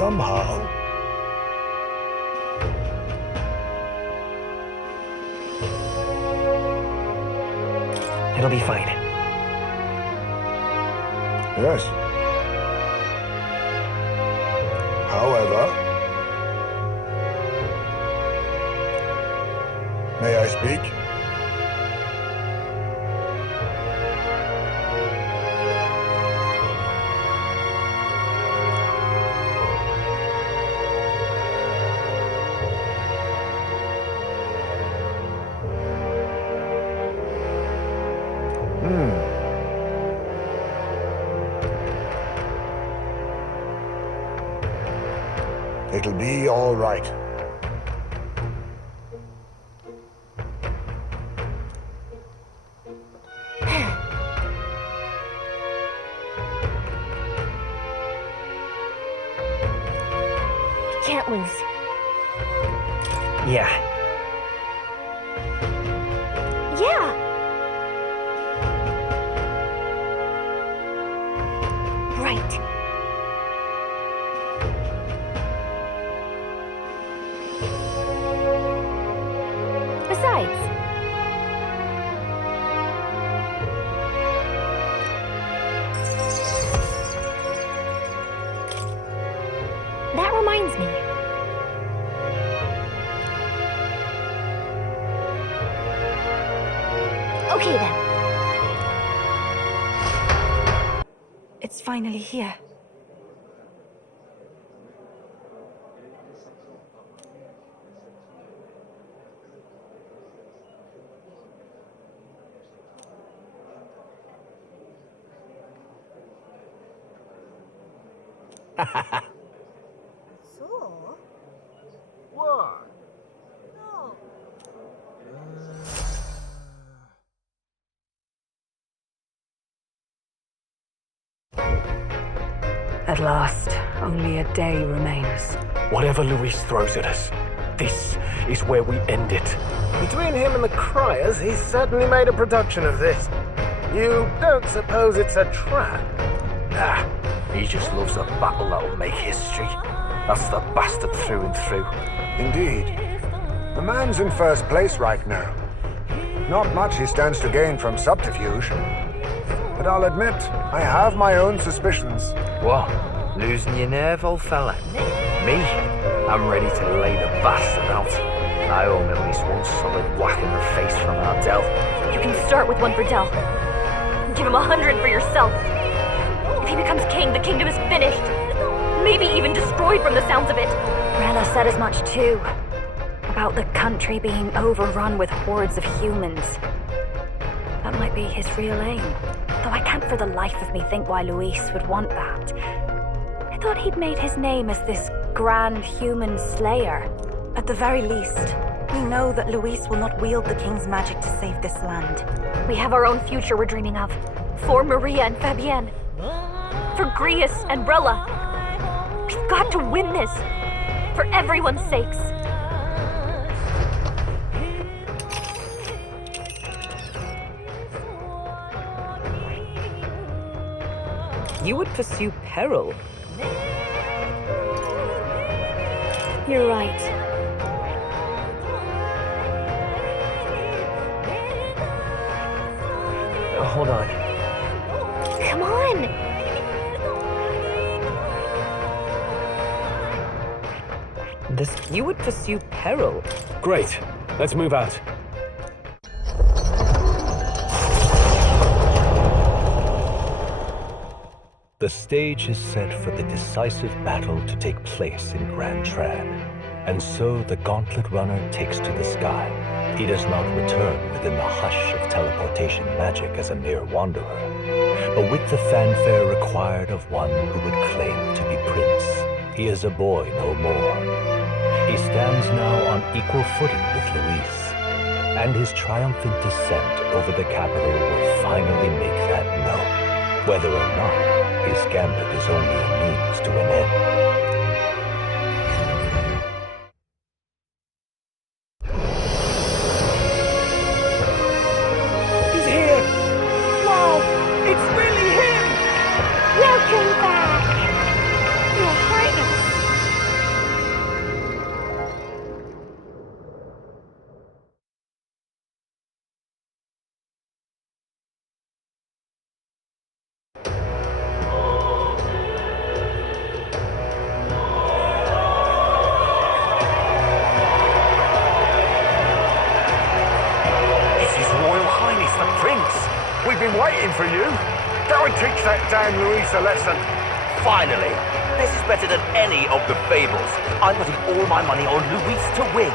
somehow. It'll be fine. Yes. However, may I speak? It'll be all right. Can't lose. Yeah. Yeah! Right. Besides, that reminds me. Okay then. It's finally here. So? What? No. At last, only a day remains. Whatever Luis throws at us, this is where we end it. Between him and the Criers, he's certainly made a production of this. You don't suppose it's a trap? Nah, he just loves a battle that'll make history. That's the bastard through and through. Indeed. The man's in first place right now. Not much he stands to gain from subterfuge. But I'll admit, I have my own suspicions. What? Losing your nerve, old fella? Me? I'm ready to lay the bastard out. I owe him at least one solid whack in the face from Ardell. You can start with one for Dell. Give him 100 for yourself. If he becomes king, the kingdom is finished. Maybe even destroyed from the sounds of it. Rella said as much too. About the country being overrun with hordes of humans. That might be his real aim. Though I can't for the life of me think why Luis would want that. I thought he'd made his name as this grand human slayer. At the very least, we know that Luis will not wield the king's magic to save this land. We have our own future we're dreaming of. For Maria and Fabienne. For Grius and Rella. We've got to win this. For everyone's sakes. You would pursue peril. You're right. Hold on. Come on! You would pursue peril. Great. Let's move out. The stage is set for the decisive battle to take place in Grand Tran, and so the Gauntlet Runner takes to the sky. He does not return within the hush of teleportation magic as a mere wanderer, but with the fanfare required of one who would claim to be prince. He is a boy no more. He stands now on equal footing with Luis, and his triumphant descent over the capital will finally make that known, whether or not his gambit is only a means to an end. He's here! Wow! It's really him! Welcome back! Your Highness! and teach that damn Luis a lesson. Finally! This is better than any of the fables. I'm putting all my money on Luis to win.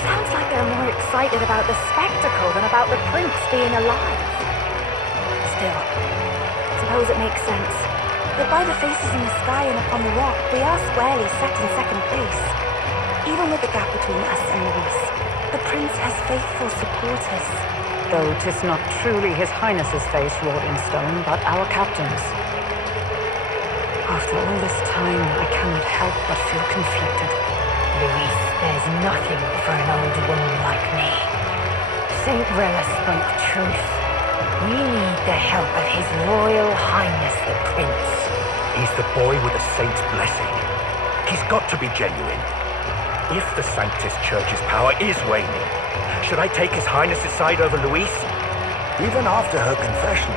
Sounds like they're more excited about the spectacle than about the prince being alive. Still, suppose it makes sense. But by the faces in the sky and upon the rock, we are squarely set in second place. Even with the gap between us and Luis, the prince has faithful supporters. Though 'tis not truly His Highness's face wrought in stone, but our captain's. After all this time, I cannot help but feel conflicted. Luis, there's nothing for an old woman like me. Saint Rella spoke truth. We need the help of His Royal Highness the Prince. He's the boy with the saint's blessing. He's got to be genuine. If the Sanctus Church's power is waning, should I take His Highness's side over Luis? Even after her confession,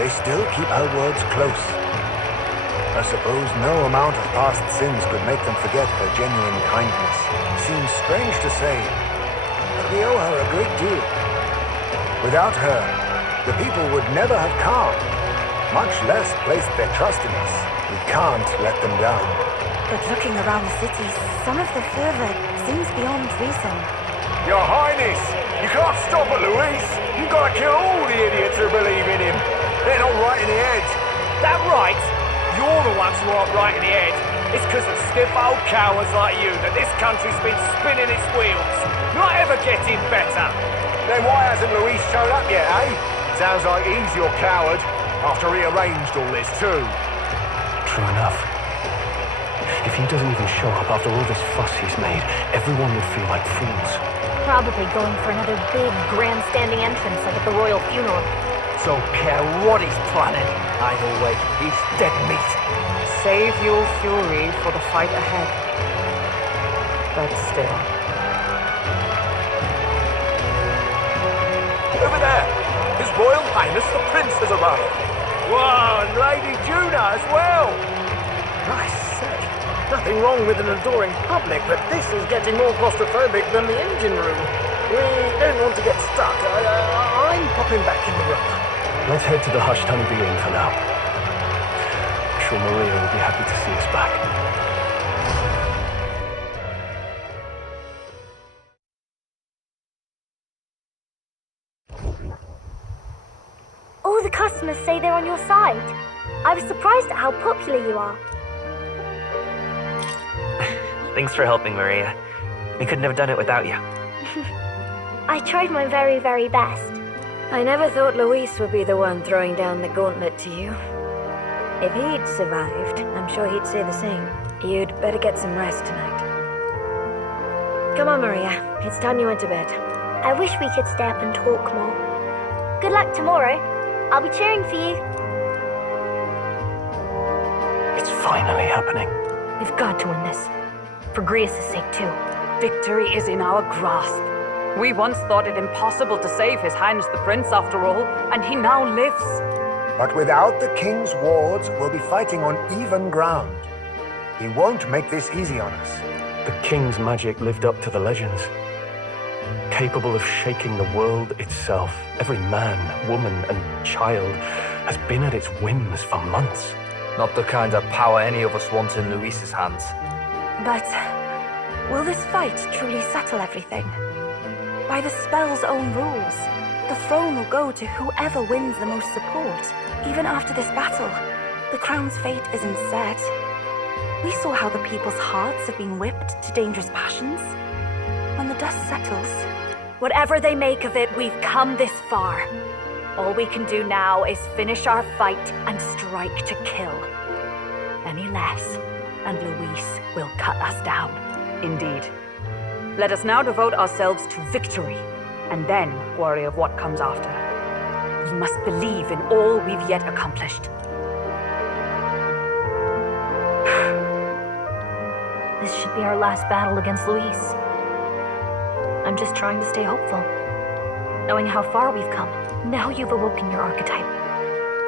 they still keep her words close. I suppose no amount of past sins could make them forget her genuine kindness. Seems strange to say, but we owe her a great deal. Without her, the people would never have calmed, much less placed their trust in us. We can't let them down. But looking around the city, some of the fervor seems beyond reason. Your Highness, you can't stop at Luis. You gotta kill all the idiots who believe in him. They're not right in the head. That right? You're the ones who aren't right in the head. It's because of stiff old cowards like you that this country's been spinning its wheels. Not ever getting better. Then why hasn't Luis shown up yet, eh? Sounds like he's your coward, after he arranged all this too. True enough. If he doesn't even show up after all this fuss he's made, everyone would feel like fools. Probably going for another big, grandstanding entrance like at the royal funeral. Don't care what he's planning. Either way, he's dead meat. Save your fury for the fight ahead. But still. Over there! His Royal Highness the Prince has arrived. Whoa, and Lady Juna as well! I say, nothing wrong with an adoring public, but this is getting more claustrophobic than the engine room. We don't want to get stuck. I'm popping back in the room. Let's head to the hushed honeybee inn for now. I'm sure Maria will be happy to see us back. All the customers say they're on your side. I was surprised at how popular you are. Thanks for helping, Maria. We couldn't have done it without you. I tried my very, very best. I never thought Luis would be the one throwing down the gauntlet to you. If he'd survived, I'm sure he'd say the same. You'd better get some rest tonight. Come on, Maria. It's time you went to bed. I wish we could stay up and talk more. Good luck tomorrow. I'll be cheering for you. It's finally happening. We've got to win this. For Grius' sake, too. Victory is in our grasp. We once thought it impossible to save His Highness the Prince after all, and he now lives. But without the king's wards, we'll be fighting on even ground. He won't make this easy on us. The king's magic lived up to the legends. Capable of shaking the world itself, every man, woman, and child has been at its whims for months. Not the kind of power any of us want in Luis's hands. But will this fight truly settle everything? By the spell's own rules, the throne will go to whoever wins the most support. Even after this battle, the crown's fate isn't set. We saw how the people's hearts have been whipped to dangerous passions. When the dust settles... Whatever they make of it, we've come this far. All we can do now is finish our fight and strike to kill. Any less, and Luis will cut us down. Indeed. Let us now devote ourselves to victory, and then worry of what comes after. We must believe in all we've yet accomplished. This should be our last battle against Luis. I'm just trying to stay hopeful. Knowing how far we've come, now you've awoken your archetype,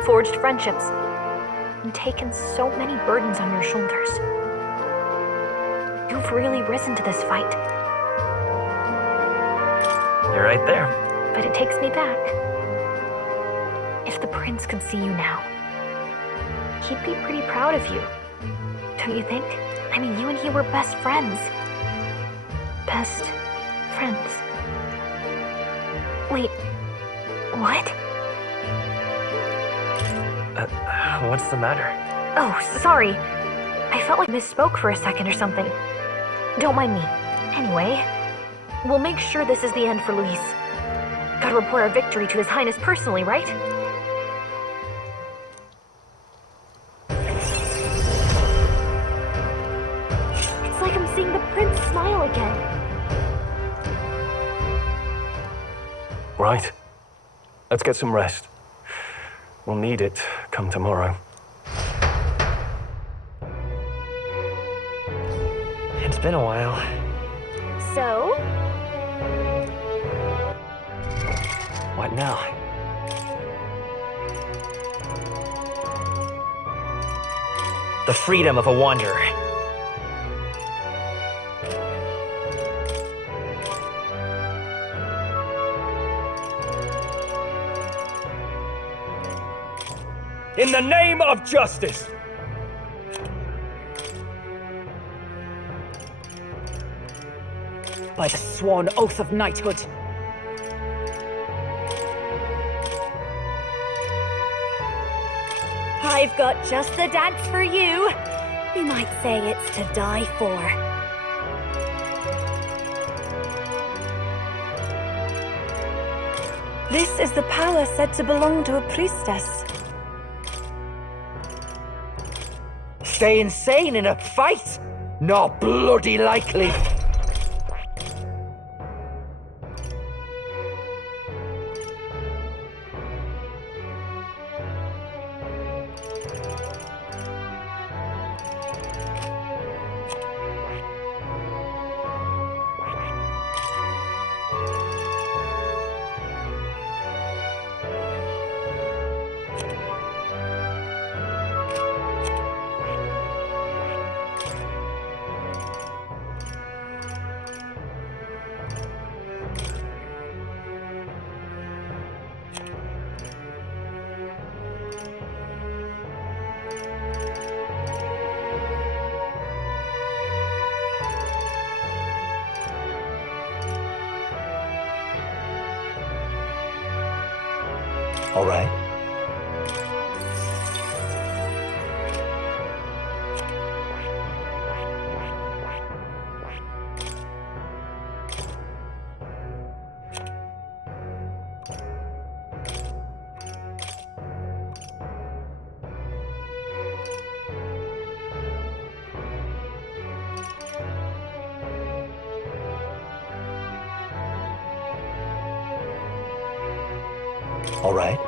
forged friendships, and taken so many burdens on your shoulders. You've really risen to this fight. You're right there. But it takes me back. If the prince could see you now, he'd be pretty proud of you, don't you think? I mean, you and he were best friends. Best friends. Wait, what? What's the matter? Oh, sorry. I felt like I misspoke for a second or something. Don't mind me. Anyway, we'll make sure this is the end for Luis. Gotta report our victory to His Highness personally, right? It's like I'm seeing the prince smile again. Right. Let's get some rest. We'll need it come tomorrow. It's been a while. So? What now? The freedom of a wanderer. In the name of justice! By the sworn oath of knighthood. I've got just the dance for you. You might say it's to die for. This is the power said to belong to a priestess. Stay insane in a fight? Not bloody likely. All right. All right.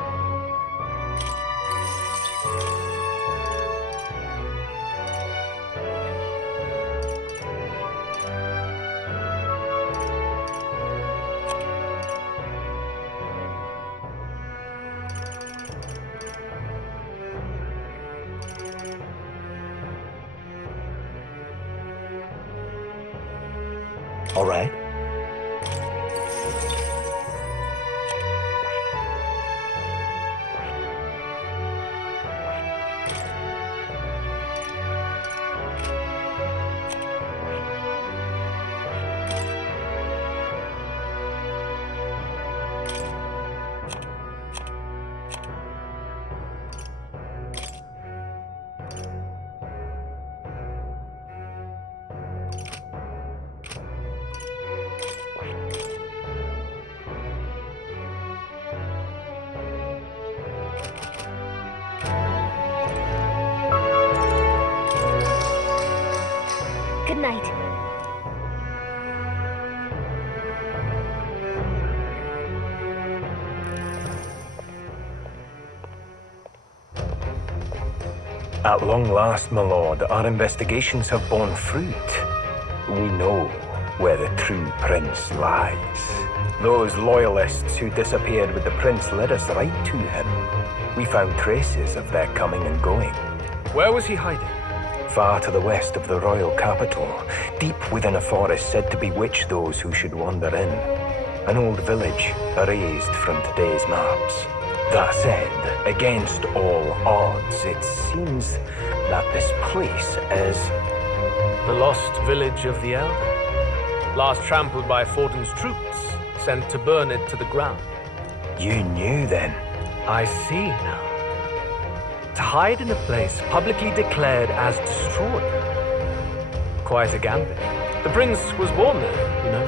All right. Good night. At long last, my lord, our investigations have borne fruit. We know where the true prince lies. Those loyalists who disappeared with the prince led us right to him. We found traces of their coming and going. Where was he hiding? Far to the west of the royal capital, deep within a forest said to bewitch those who should wander in. An old village, erased from today's maps. That said, against all odds, it seems that this place is... The lost village of the Elda. Last trampled by Forden's troops, sent to burn it to the ground. You knew then? I see now. To hide in a place publicly declared as destroyed. Quite a gambit. The prince was born there, you know.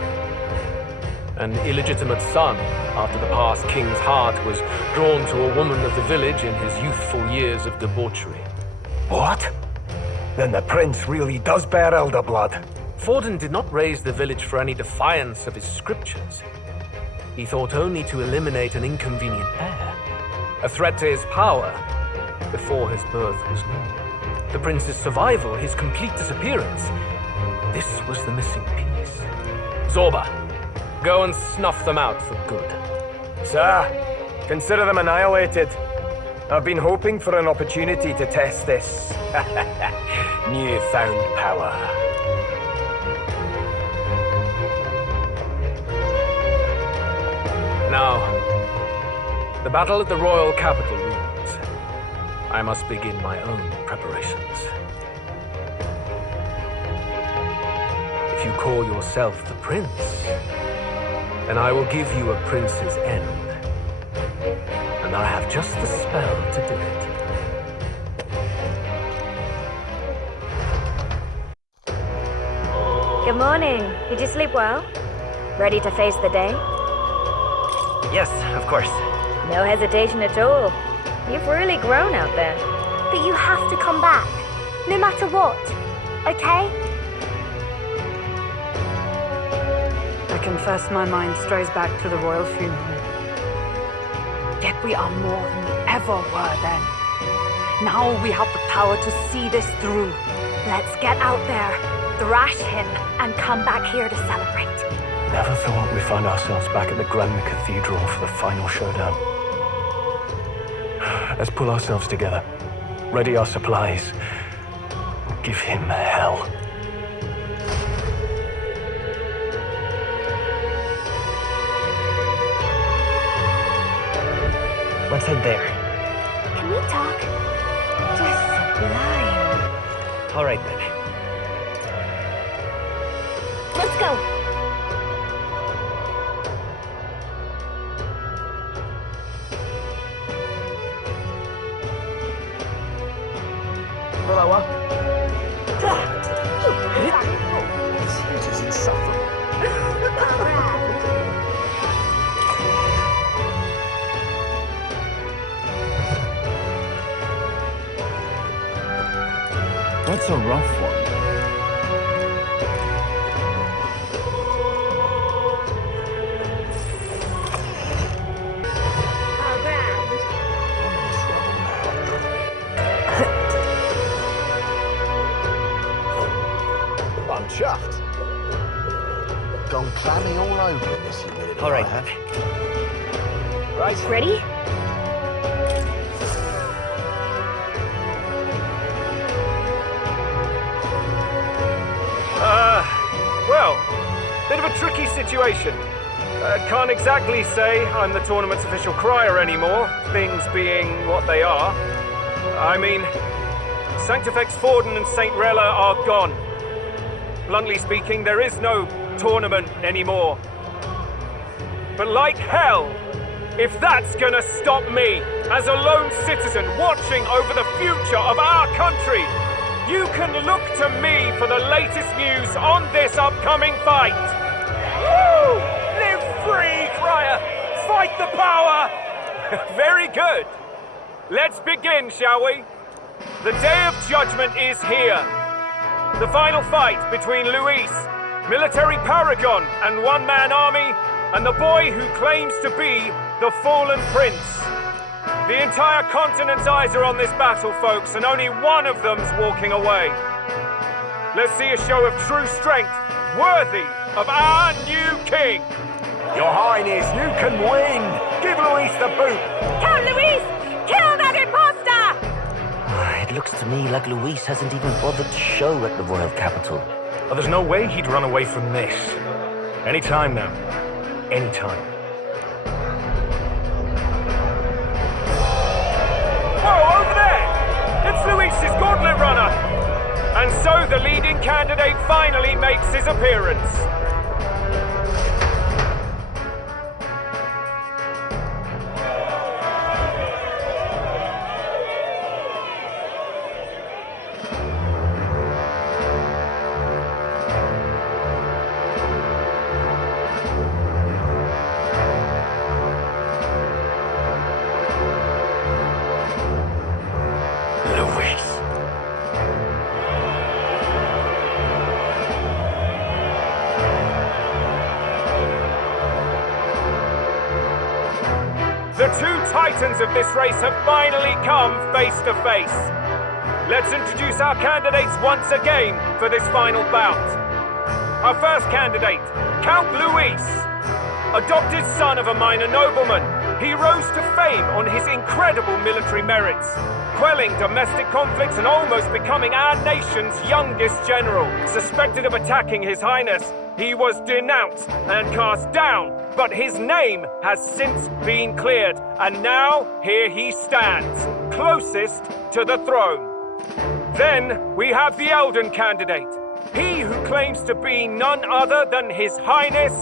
An illegitimate son, after the past king's heart was drawn to a woman of the village in his youthful years of debauchery. What? Then the prince really does bear elder blood. Forden did not raise the village for any defiance of his scriptures. He thought only to eliminate an inconvenient heir, a threat to his power, before his birth was known. The prince's survival, his complete disappearance, this was the missing piece. Zorba, go and snuff them out for good. Sir, consider them annihilated. I've been hoping for an opportunity to test this newfound power. Now, the battle at the royal capital looms. I must begin my own preparations. If you call yourself the prince, then I will give you a prince's end. And I have just the spell to do it. Good morning. Did you sleep well? Ready to face the day? Yes, of course. No hesitation at all. You've really grown out there. But you have to come back, no matter what, okay? I confess my mind strays back to the royal funeral. Yet we are more than we ever were then. Now we have the power to see this through. Let's get out there, thrash him, and come back here to celebrate. Never thought we'd find ourselves back at the Grand Cathedral for the final showdown. Let's pull ourselves together, ready our supplies, give him hell. Let's head there. Can we talk? Just sublime. All right then. Let's go. This is insufferable. That's a rough one. I'm chuffed. Gone clammy all over in this humidity. All right then. Right. Ready? Well, bit of a tricky situation. Can't exactly say I'm the tournament's official crier anymore, things being what they are. I mean, Sanctifex Forden and St. Rella are gone. Bluntly speaking, there is no tournament anymore. But like hell, if that's gonna stop me, as a lone citizen watching over the future of our country, you can look to me for the latest news on this upcoming fight. Woo! Live free, crier! Fight the power! Very good. Let's begin, shall we? The Day of Judgment is here. The final fight between Luis, military paragon and one-man army, and the boy who claims to be the fallen prince. The entire continent's eyes are on this battle, folks, and only one of them's walking away. Let's see a show of true strength, worthy of our new king. Your Highness, you can win! Give Luis the boot! Come, Luis! Kill that imposter! It looks to me like Luis hasn't even bothered to show at the royal capital. Well, there's no way he'd run away from this. Anytime now. Anytime. Luis's Gauntlet Runner! And so the leading candidate finally makes his appearance. The two titans of this race have finally come face to face. Let's introduce our candidates once again for this final bout. Our first candidate, Count Luis. Adopted son of a minor nobleman, he rose to fame on his incredible military merits, quelling domestic conflicts and almost becoming our nation's youngest general. Suspected of attacking His Highness, he was denounced and cast down, but his name has since been cleared, and now here he stands, closest to the throne. Then we have the Elden candidate, he who claims to be none other than His Highness,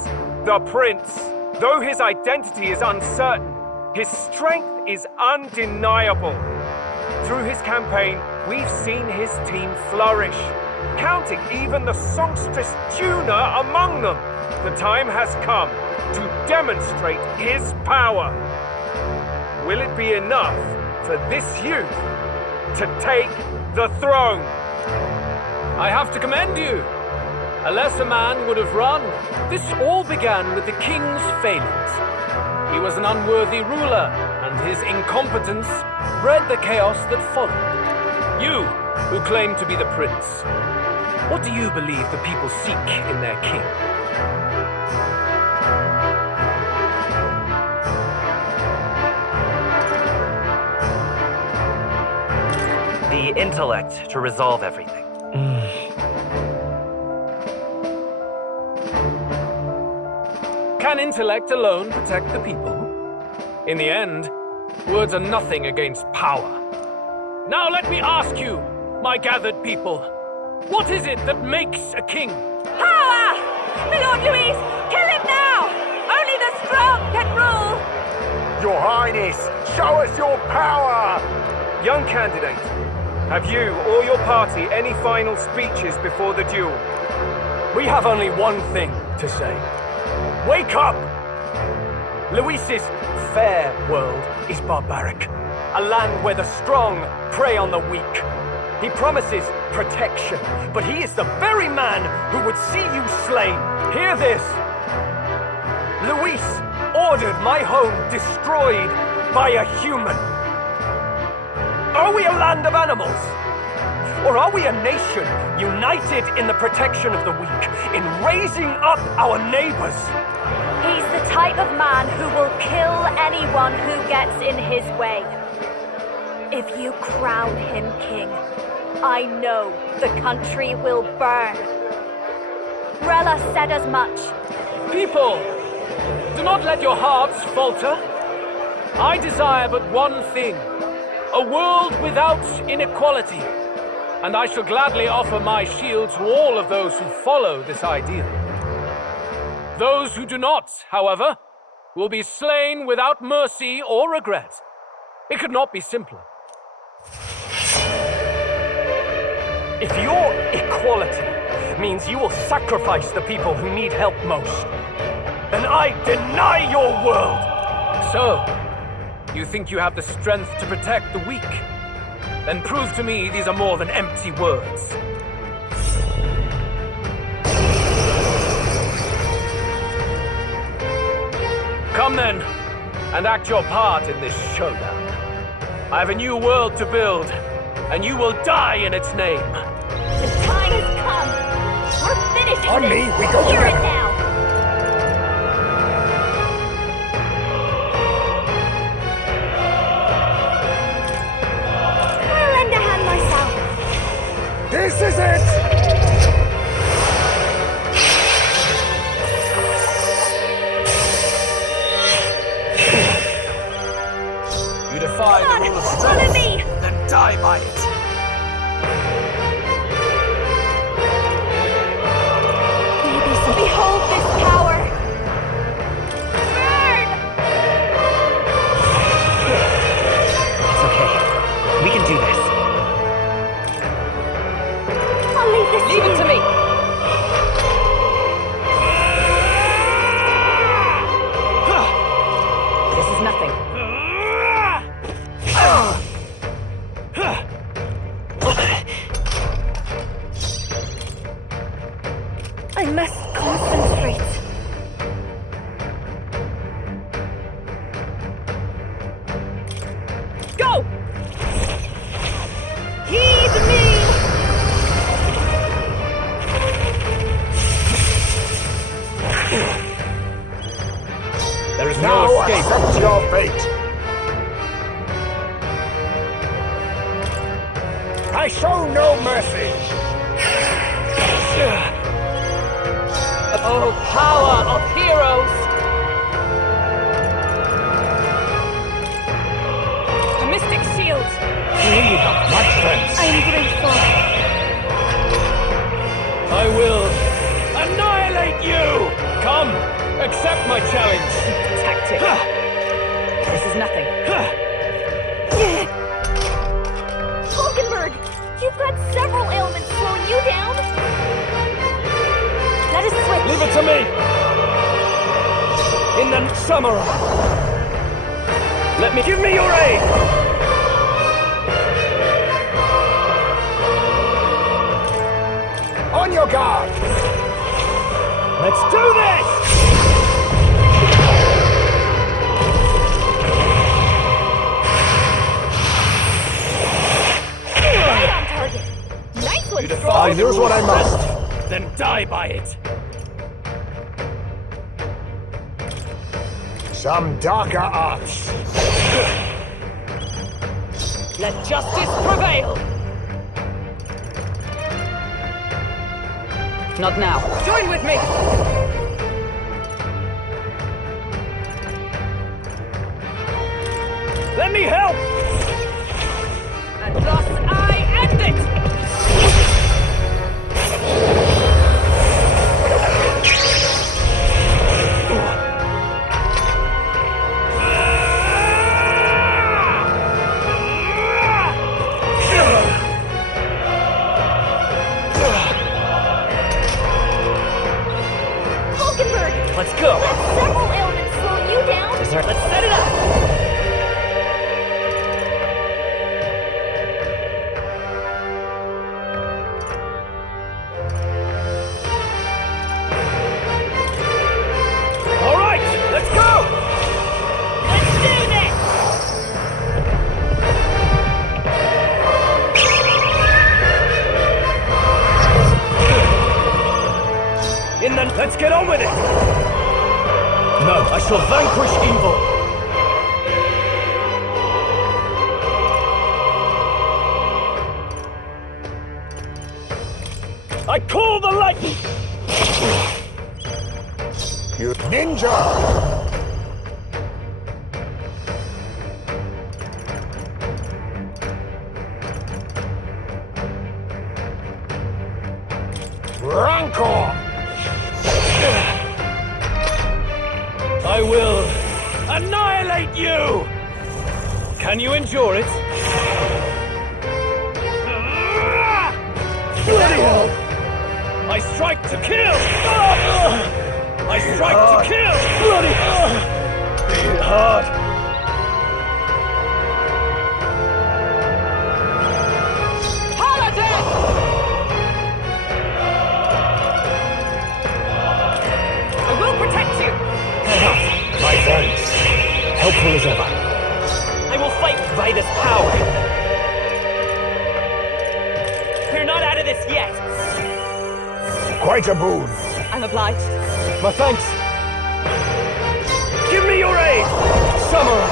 the Prince. Though his identity is uncertain, his strength is undeniable. Through his campaign, we've seen his team flourish, counting even the songstress Tuna among them. The time has come to demonstrate his power. Will it be enough for this youth to take the throne? I have to commend you. A lesser man would have run. This all began with the king's failings. He was an unworthy ruler, and his incompetence bred the chaos that followed. You, who claim to be the prince, what do you believe the people seek in their king? The intellect to resolve everything. Can intellect alone protect the people? In the end, words are nothing against power. Now let me ask you, my gathered people, what is it that makes a king? Power! My Lord Luis, kill him now! Only the strong can rule! Your Highness, show us your power! Young candidate, have you or your party any final speeches before the duel? We have only one thing to say. Wake up! Luis's fair world is barbaric. A land where the strong prey on the weak. He promises protection, but he is the very man who would see you slain. Hear this! Luis ordered my home destroyed by a human. Are we a land of animals? Or are we a nation united in the protection of the weak, in raising up our neighbors? He's the type of man who will kill anyone who gets in his way. If you crown him king, I know the country will burn. Rella said as much. People, do not let your hearts falter. I desire but one thing, a world without inequality. And I shall gladly offer my shield to all of those who follow this ideal. Those who do not, however, will be slain without mercy or regret. It could not be simpler. If your equality means you will sacrifice the people who need help most, then I deny your world! So, you think you have the strength to protect the weak? Then prove to me these are more than empty words. Come then, and act your part in this showdown. I have a new world to build, and you will die in its name. The time has come. We're finishing On this. me, we go Hear it together. now. I'll lend a hand myself. This is it! You defy the rule of Follow strength, me. then die by it. Leave it to me! This is nothing. I must concentrate. Go! Heed me! There is Now no escape. accept your fate. I show no mercy. Oh, power of heroes! The mystic shield! Need my friends. I am grateful. I will annihilate you! Come, accept my challenge. Tactic. This is nothing. Hulkenberg, you've got several ailments slowing you down. Let us switch. Leave it to me! In the samurai! Let me give me your aid! On your guard. Let's do this! Right on target. Nice one, Stroll. I'll use what I must. Then die by it! Some darker arts. Let justice prevail! Not now. Join with me! Let me help! And thus I end it! Hulkenberg, Let's go! several ailments slowing you down. Let's set it up! All right, let's go! Let's do this. Let's get on with it! No, I shall vanquish evil! I call the lightning! You ninja! Rancor! I will annihilate you! Can you endure it? Bloody hell! I strike to kill! I strike to kill! Bloody hit hard! I will protect you! My friends, helpful as ever. I will fight by this power! We're not out of this yet! Quite a boon. I'm obliged. My thanks! Give me your aid! Samurai!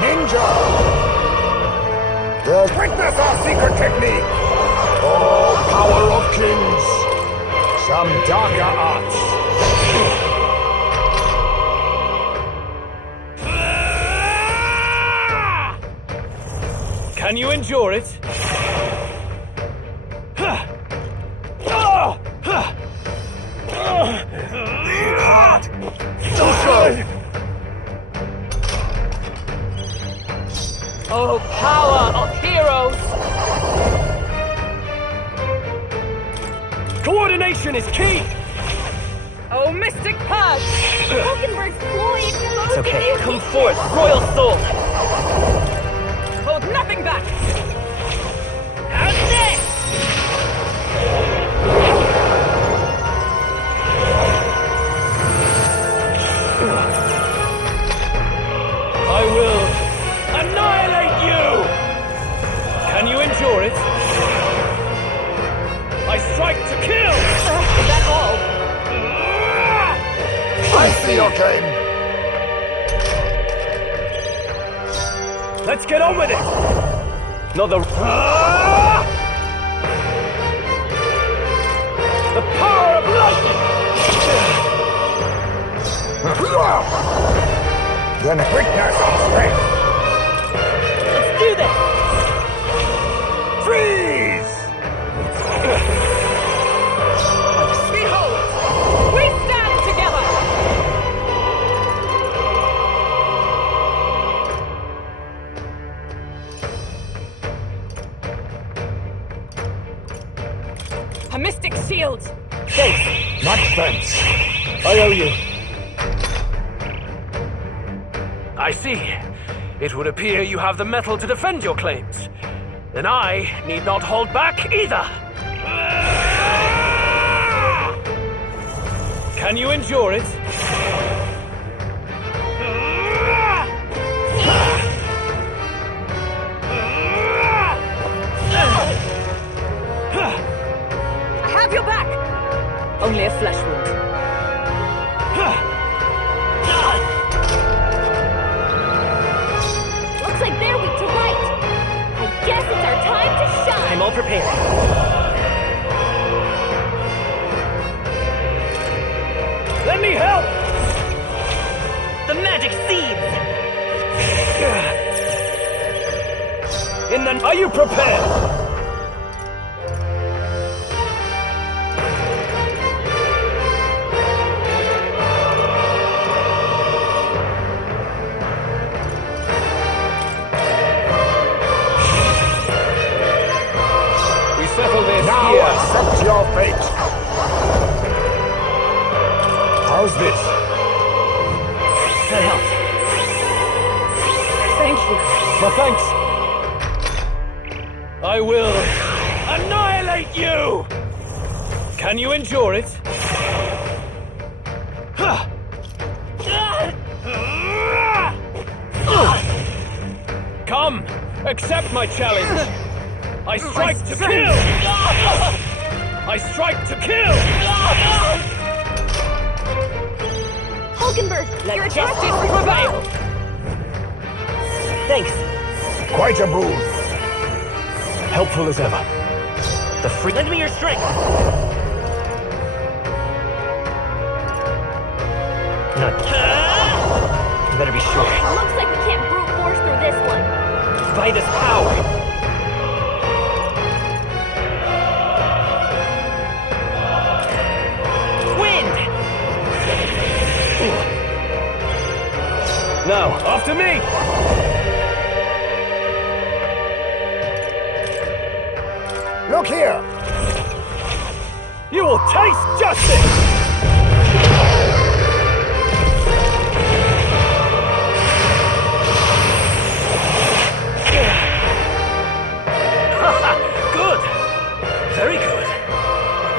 Ninja! Witness our secret technique! Oh, power of kings! Some darker arts! Can you endure it? Oh, power of heroes! Coordination is key! Oh, mystic purge! Hulkenberg's ploy exposed. It's okay. Come forth, royal soul! Hold nothing back! How's this? I will annihilate you! Can you endure it? I strike to kill! Is that all? I see your game. Let's get on with it! Not the... The power of lightning! Then weakness of strength. Let's do this! Freeze! Behold! We stand together! A mystic shield! Thanks. Much thanks. I owe you. I see. It would appear you have the metal to defend your claims. Then I need not hold back either. Can you endure it? I have your back! Only a flesh wound. Looks like they're weak to light. I guess it's our time to shine. I'm all prepared. Let me help! The magic seeds! Are you prepared? We settle this Now here. accept your fate. How's this? That helped. Thank you. No thanks. I will annihilate you! Can you endure it? Come, accept my challenge. I strike to kill! I strike to kill! Hulkenberg, Let your justice attack is prevail! Thanks. Quite a boon. Helpful as ever. The free. Lend me your strength. Not. You better be sure. Looks like we can't brute force through this one. By this power. Wind. Now, after me! Look here. You will taste justice! Good. Very good.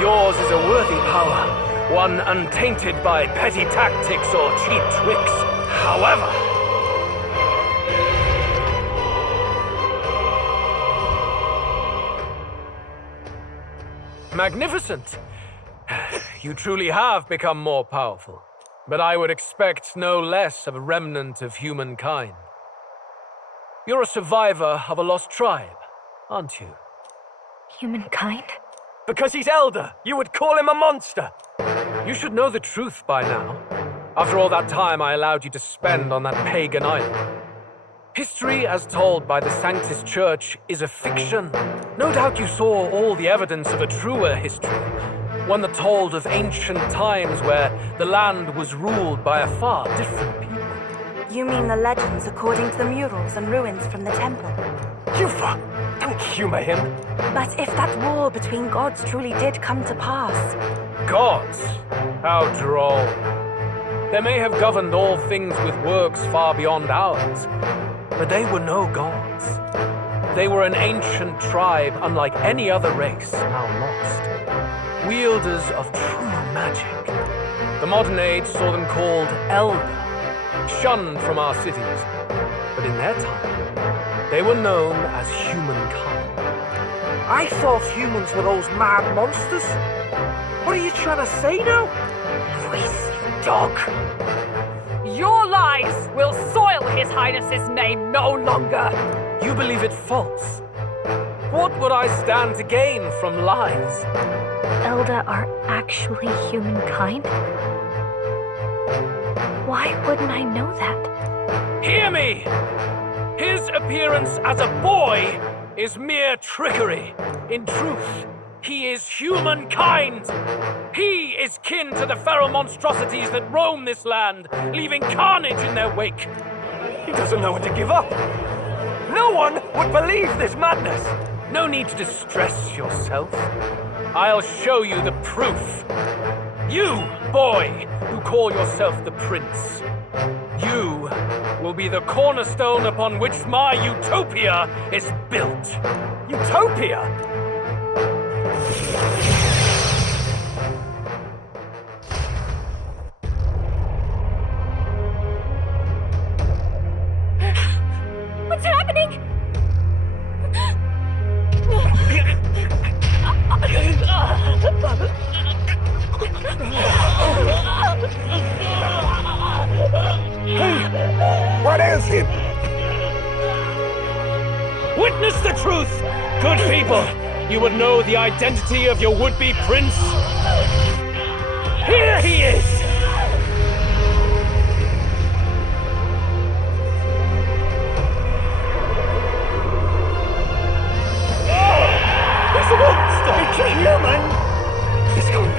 Yours is a worthy power, one untainted by petty tactics or cheap tricks. However, magnificent. You truly have become more powerful. But I would expect no less of a remnant of humankind. You're a survivor of a lost tribe, aren't you? Humankind? Because he's Elda, you would call him a monster. You should know the truth by now. After all that time I allowed you to spend on that pagan island. History as told by the Sanctus Church is a fiction. No doubt you saw all the evidence of a truer history. One that told of ancient times where the land was ruled by a far different people. You mean the legends according to the murals and ruins from the temple? Yufa, don't humor him. But if that war between gods truly did come to pass... Gods? How droll. They may have governed all things with works far beyond ours, but they were no gods. They were an ancient tribe unlike any other race, now lost. Wielders of true magic. The modern age saw them called Elda, shunned from our cities. But in their time, they were known as humankind. I thought humans were those mad monsters. What are you trying to say now? Luis, you dog. Your lies will soil His Highness's name no longer. You believe it false? What would I stand to gain from lies? Elda are actually humankind? Why wouldn't I know that? Hear me! His appearance as a boy is mere trickery. In truth, he is humankind. He is kin to the feral monstrosities that roam this land, leaving carnage in their wake. He doesn't know when to give up. No one would believe this madness. No need to distress yourself. I'll show you the proof. You, boy, who call yourself the prince. You will be the cornerstone upon which my utopia is built. Utopia? What's happening? What ails him? Witness the truth, good people. You would know the identity of your would-be prince. Here he is! It's a monster! It's a human! It's gone.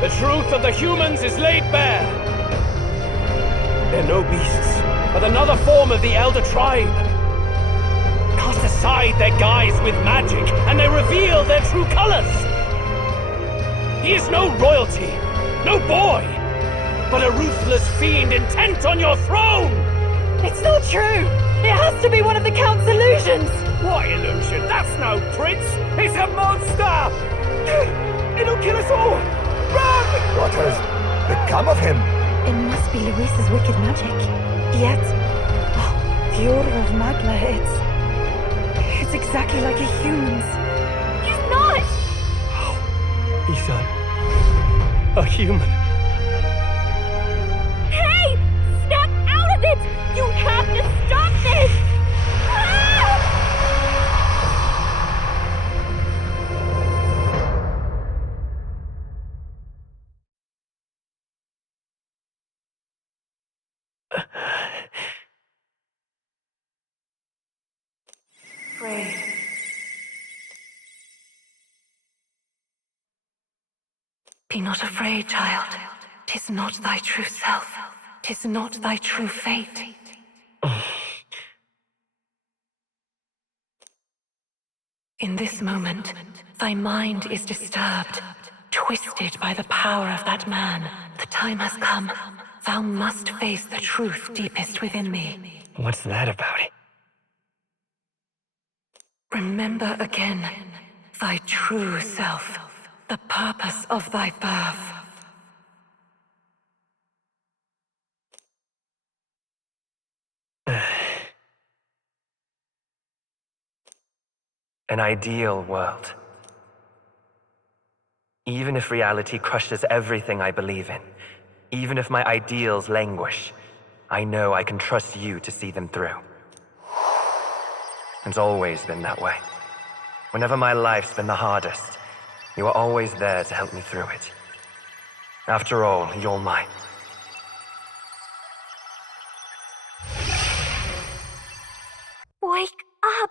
The truth of the humans is laid bare. They're no beasts, but another form of the Elder tribe. Cast aside their guise with magic, and they reveal their true colors. He is no royalty, no boy, but a ruthless fiend intent on your throne! It's not true! It has to be one of the Count's illusions! What illusion? That's no prince! It's a monster! It'll kill us all! Run! What has become of him? It must be Luis's wicked magic. Yet, the Order of Magla, it's exactly like a human's. He's not! He's a human. Hey! Snap out of it! You have to stop this! Ah! Pray. Be not afraid, child. 'Tis not thy true self. 'Tis not thy true fate. In this moment, thy mind is disturbed, twisted by the power of that man. The time has come. Thou must face the truth deepest within me. What's that about? Remember again thy true self, the purpose of thy birth. An ideal world. Even if reality crushes everything I believe in, even if my ideals languish, I know I can trust you to see them through. It's always been that way. Whenever my life's been the hardest, you are always there to help me through it. After all, you're mine. Wake up!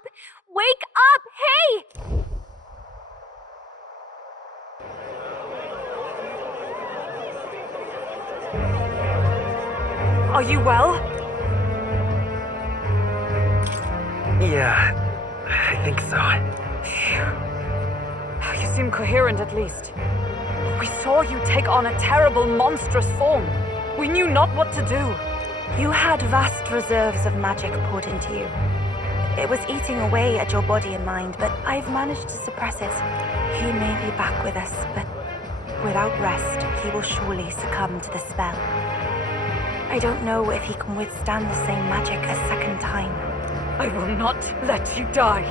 Wake up! Hey! Are you well? Yeah, I think so. You seem coherent at least. We saw you take on a terrible, monstrous form. We knew not what to do. You had vast reserves of magic poured into you. It was eating away at your body and mind, but I've managed to suppress it. He may be back with us, but without rest, he will surely succumb to the spell. I don't know if he can withstand the same magic a second time. I will not let you die.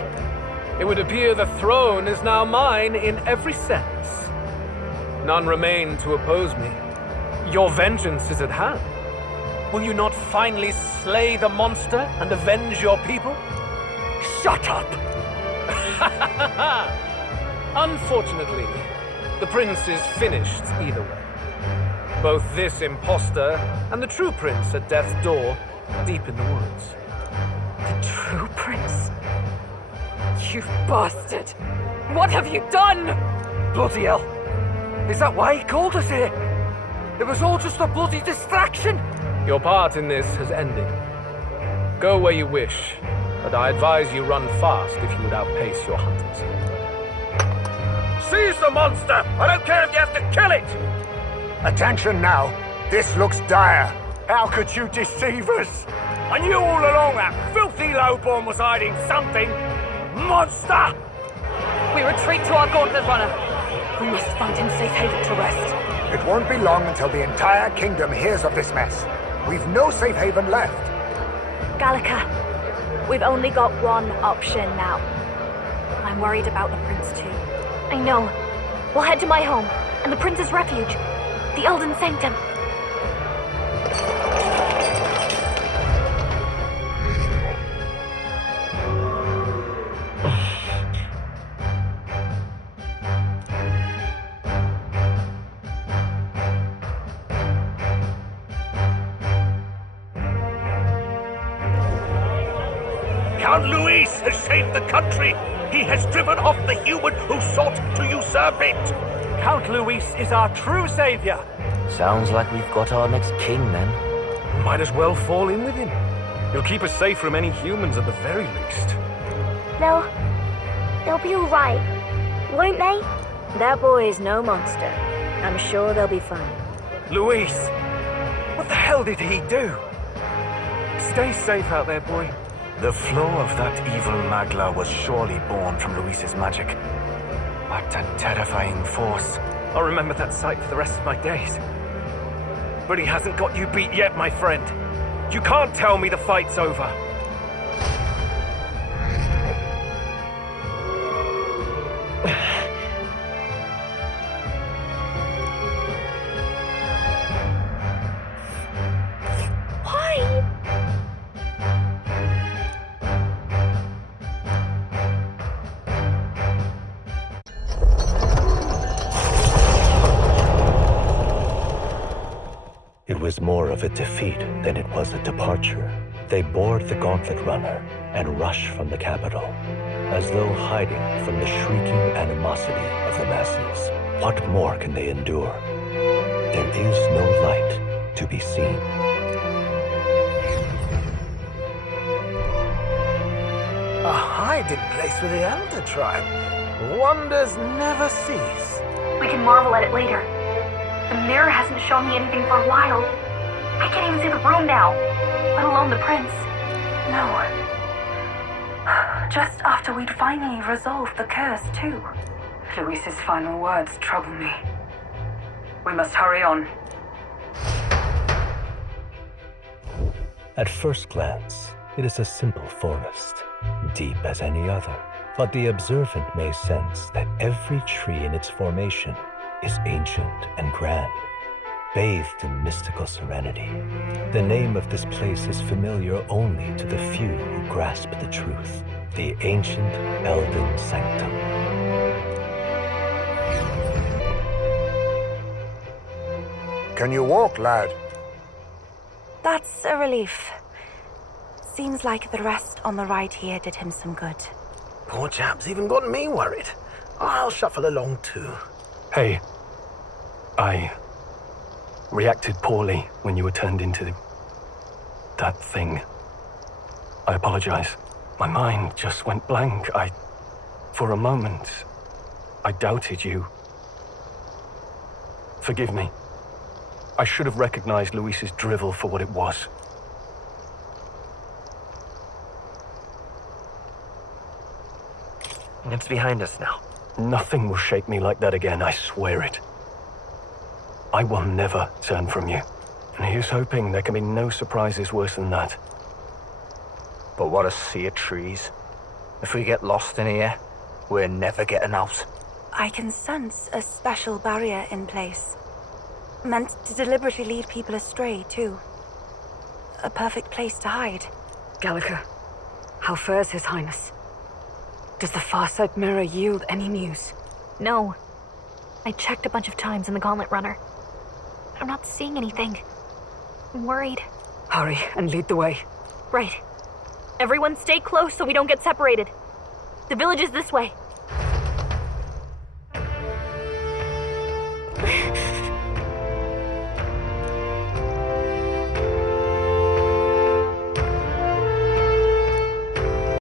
It would appear the throne is now mine in every sense. None remain to oppose me. Your vengeance is at hand. Will you not finally slay the monster and avenge your people? Shut up! Unfortunately, the prince is finished either way. Both this impostor and the true prince at death's door, deep in the woods. The true prince? You bastard! What have you done? Bloody hell! Is that why he called us here? It was all just a bloody distraction! Your part in this has ended. Go where you wish, but I advise you run fast if you would outpace your hunters. Seize the monster! I don't care if you have to kill it! Attention now. This looks dire. How could you deceive us? I knew all along that filthy lowborn was hiding something. Monster! We retreat to our gauntlet runner. We must find him safe haven to rest. It won't be long until the entire kingdom hears of this mess. We've no safe haven left. Gallica, we've only got one option now. I'm worried about the prince too. I know. We'll head to my home, and the prince's refuge, the Elden Sanctum. Count Luis has saved the country. He has driven off the human who sought to usurp it. Count Luis is our true savior. Sounds like we've got our next king then. Might as well fall in with him. He'll keep us safe from any humans at the very least. They'll be all right, won't they? That boy is no monster. I'm sure they'll be fine. Luis! What the hell did he do? Stay safe out there, boy. The flow of that evil Magla was surely born from Luis's magic. What a terrifying force. I'll remember that sight for the rest of my days. But he hasn't got you beat yet, my friend. You can't tell me the fight's over. It was more of a defeat than it was a departure. They board the gauntlet runner and rush from the capital, as though hiding from the shrieking animosity of the masses. What more can they endure? There is no light to be seen. A hiding place for the Elder tribe. Wonders never cease. We can marvel at it later. The mirror hasn't shown me anything for a while. I can't even see the room now, let alone the prince. No. Just after we'd finally resolved the curse, too. Luis's final words trouble me. We must hurry on. At first glance, it is a simple forest, deep as any other. But the observant may sense that every tree in its formation is ancient and grand, bathed in mystical serenity. The name of this place is familiar only to the few who grasp the truth, the ancient Elden Sanctum. Can you walk, lad? That's a relief. Seems like the rest on the ride here did him some good. Poor chap's even got me worried. I'll shuffle along too. Hey, I reacted poorly when you were turned into that thing. I apologize. My mind just went blank. For a moment, I doubted you. Forgive me. I should have recognized Luis's drivel for what it was. It's behind us now. Nothing will shake me like that again, I swear it. I will never turn from you. And here's hoping there can be no surprises worse than that. But what a sea of trees. If we get lost in here, we're never getting out. I can sense a special barrier in place. Meant to deliberately lead people astray, too. A perfect place to hide. Gallica, how fares His Highness? Does the Farsight Mirror yield any news? No. I checked a bunch of times in the Gauntlet Runner. I'm not seeing anything. I'm worried. Hurry and lead the way. Right. Everyone stay close so we don't get separated. The village is this way.